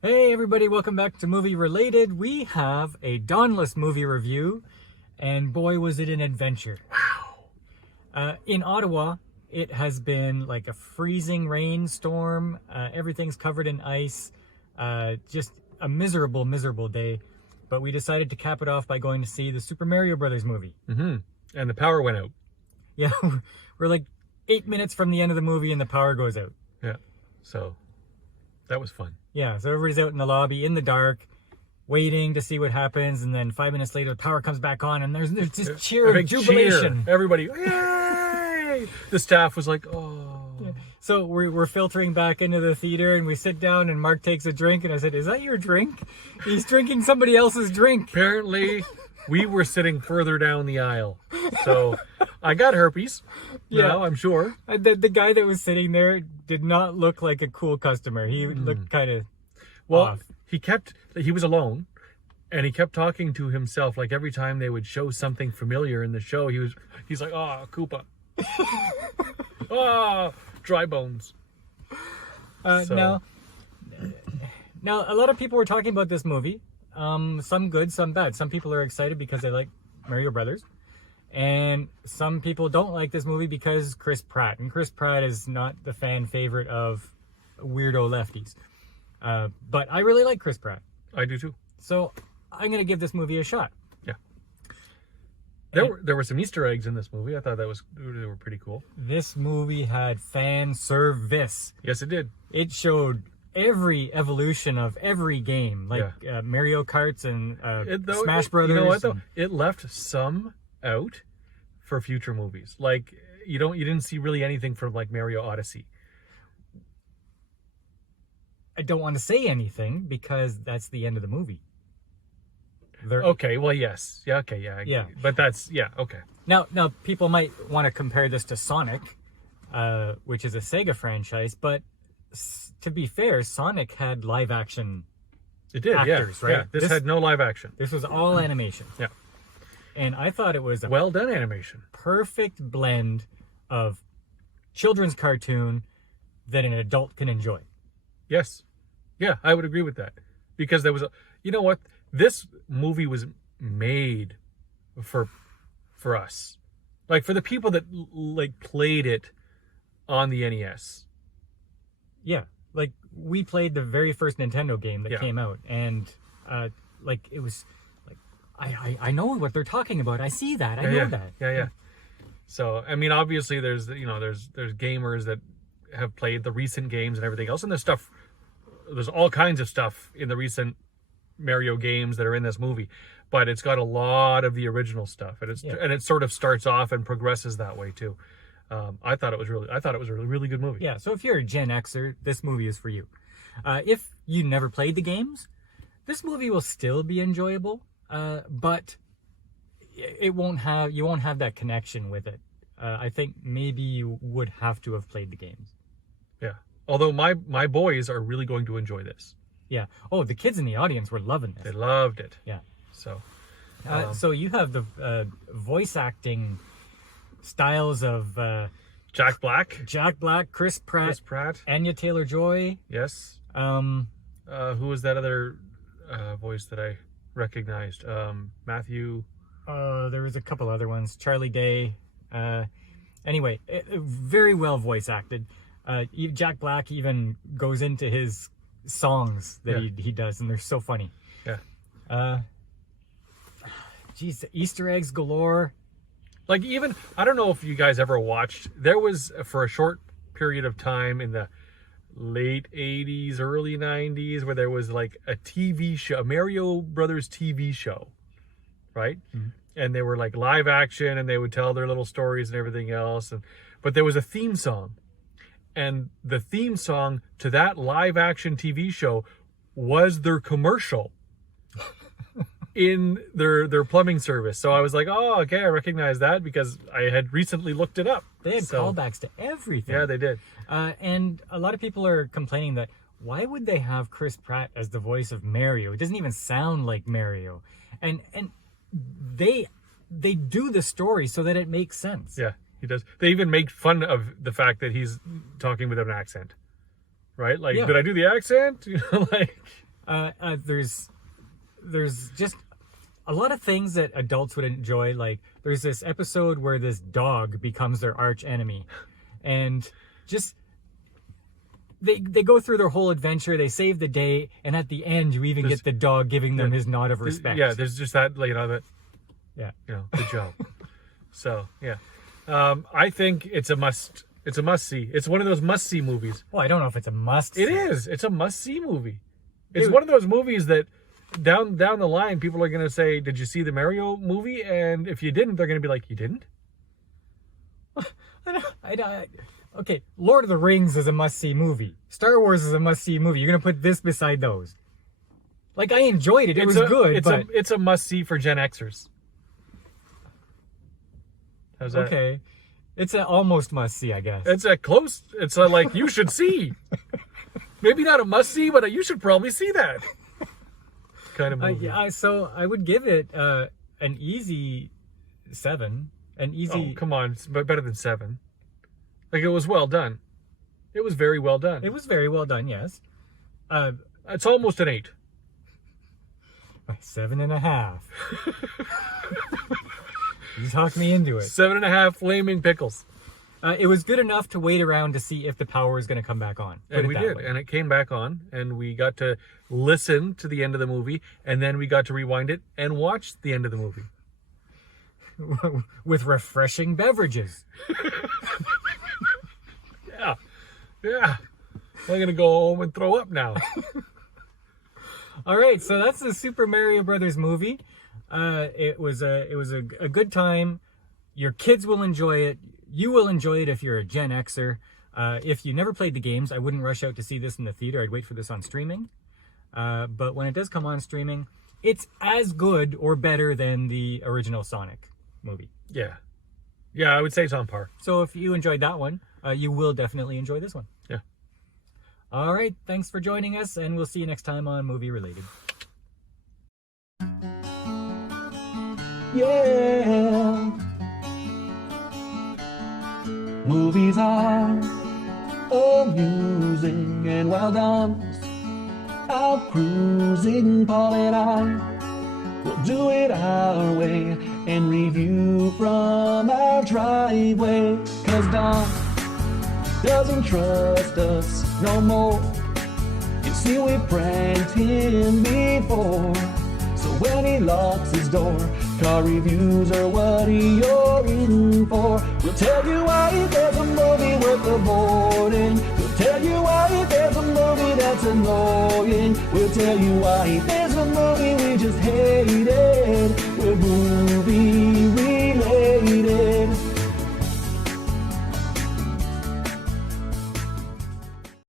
Hey everybody, welcome back to Movie Related. We have a Dawnless movie review, and boy was it an adventure. Wow. In Ottawa, it has been like a freezing rainstorm. Everything's covered in ice. Just a miserable, miserable day. But we decided to cap it off by going to see the Super Mario Brothers movie. Mm-hmm. And the power went out. Yeah, we're like 8 minutes from the end of the movie and the power goes out. Yeah. So that was fun. Yeah, so everybody's out in the lobby in the dark, waiting to see what happens, and then 5 minutes later, the power comes back on, and there's just cheer of jubilation. Cheer. Everybody, yay! The staff was like, oh. Yeah. So we're filtering back into the theater, and we sit down, and Mark takes a drink, and I said, "Is that your drink?" He's drinking somebody else's drink. Apparently, we were sitting further down the aisle, so I got herpes. Yeah, I'm sure. The guy that was sitting there did not look like a cool customer. He looked kind of off. He was alone, and he kept talking to himself. Like every time they would show something familiar in the show, he's like, "Oh, Koopa, oh, dry bones." Now, a lot of people were talking about this movie. Some good, some bad. Some people are excited because they like Mario Brothers. And some people don't like this movie because Chris Pratt. And Chris Pratt is not the fan favorite of weirdo lefties. But I really like Chris Pratt. I do too. So I'm going to give this movie a shot. Yeah. There were some Easter eggs in this movie. I thought they were pretty cool. This movie had fan service. Yes, it did. It showed every evolution of every game, like Mario Karts and Smash Brothers. You know what though? It left some out for future movies. Like you didn't see really anything from like Mario Odyssey. I don't want to say anything because that's the end of the movie. Okay, well, yes. Yeah, okay, yeah. But that's, okay. Now people might want to compare this to Sonic, which is a Sega franchise, but to be fair, Sonic had live action actors, right? Yeah, this had no live action. This was all animation. Yeah. And I thought it was a well done animation. Perfect blend of children's cartoon that an adult can enjoy. Yes. Yeah, I would agree with that. Because there was you know what? This movie was made for us. Like for the people that like played it on the NES. Yeah. Like we played the very first Nintendo game that came out, and like it was I know what they're talking about. I see that. I know that. Yeah. So, I mean, obviously there's gamers that have played the recent games and everything else. And there's all kinds of stuff in the recent Mario games that are in this movie, but it's got a lot of the original stuff, and it sort of starts off and progresses that way too. I thought it was a really good movie. Yeah. So if you're a Gen Xer, this movie is for you. If you never played the games, this movie will still be enjoyable. But you won't have that connection with it. I think maybe you would have to have played the games. Yeah. Although my boys are really going to enjoy this. Yeah. Oh, the kids in the audience were loving this. They loved it. Yeah. So. So you have the voice acting styles of Jack Black, Chris Pratt, Anya Taylor-Joy. Yes. Who was that other voice that I recognized? Matthew. There was a couple other ones. Charlie Day. Anyway, very well voice acted. Jack Black even goes into his songs that he does, and they're so funny. Yeah. Geez, Easter eggs galore. Like even, I don't know if you guys ever watched, there was for a short period of time in the late 80s, early 90s, where there was like a TV show, a Mario Brothers TV show, right? Mm-hmm. And they were like live action, and they would tell their little stories and everything else. But there was a theme song, and the theme song to that live action TV show was their commercial in their plumbing service. So I was like, oh, okay, I recognize that because I had recently looked it up. They had callbacks to everything. Yeah, they did. And a lot of people are complaining that why would they have Chris Pratt as the voice of Mario? It doesn't even sound like Mario. And they do the story so that it makes sense. Yeah, he does. They even make fun of the fact that he's talking without an accent. Right? Like, did I do the accent? You know, like... There's just a lot of things that adults would enjoy. Like there's this episode where this dog becomes their arch enemy, and just they go through their whole adventure. They save the day, and at the end, you even get the dog giving them his nod of respect. Yeah, there's just that, that. Yeah, good job. So yeah, I think it's a must. It's a must see. It's one of those must see movies. Well, I don't know if it's a must. It is. It's a must see movie. It's one of those movies that down the line people are going to say, "Did you see the Mario movie?" And if you didn't, they're going to be like, "You didn't?" Okay, Lord of the Rings is a must see movie. Star Wars is a must see movie. You're going to put this beside those. Like I enjoyed it. It was good. It's a must see for Gen Xers. How's that? Okay. It's an almost must see, I guess. It's like you should see. Maybe not a must see, but you should probably see that kind of movie. So I would give it an easy 7. An easy. Oh, come on, it's better than 7. Like it was well done. It was very well done. It was very well done. Yes. It's almost an 8. 7.5. You talked me into it. 7.5 flaming pickles. It was good enough to wait around to see if the power was going to come back on. And we did. And it came back on. And we got to listen to the end of the movie. And then we got to rewind it and watch the end of the movie. With refreshing beverages. Yeah. I'm going to go home and throw up now. All right. So that's the Super Mario Brothers movie. It was a good time. Your kids will enjoy it. You will enjoy it if you're a Gen Xer. If you never played the games, I wouldn't rush out to see this in the theater. I'd wait for this on streaming. But when it does come on streaming, it's as good or better than the original Sonic movie. Yeah. Yeah, I would say it's on par. So if you enjoyed that one, you will definitely enjoy this one. Yeah. All right. Thanks for joining us, and we'll see you next time on Movie Related. Yeah. Movies are amusing and well done. Out cruising, Paul and I will do it our way and review from our driveway. 'Cause Don doesn't trust us no more. You see, we pranked him before. So when he locks his door, car reviews are what you're in for. We'll tell you why there's a movie worth avoiding. We'll tell you why there's a movie that's annoying. We'll tell you why there's a movie we just hate.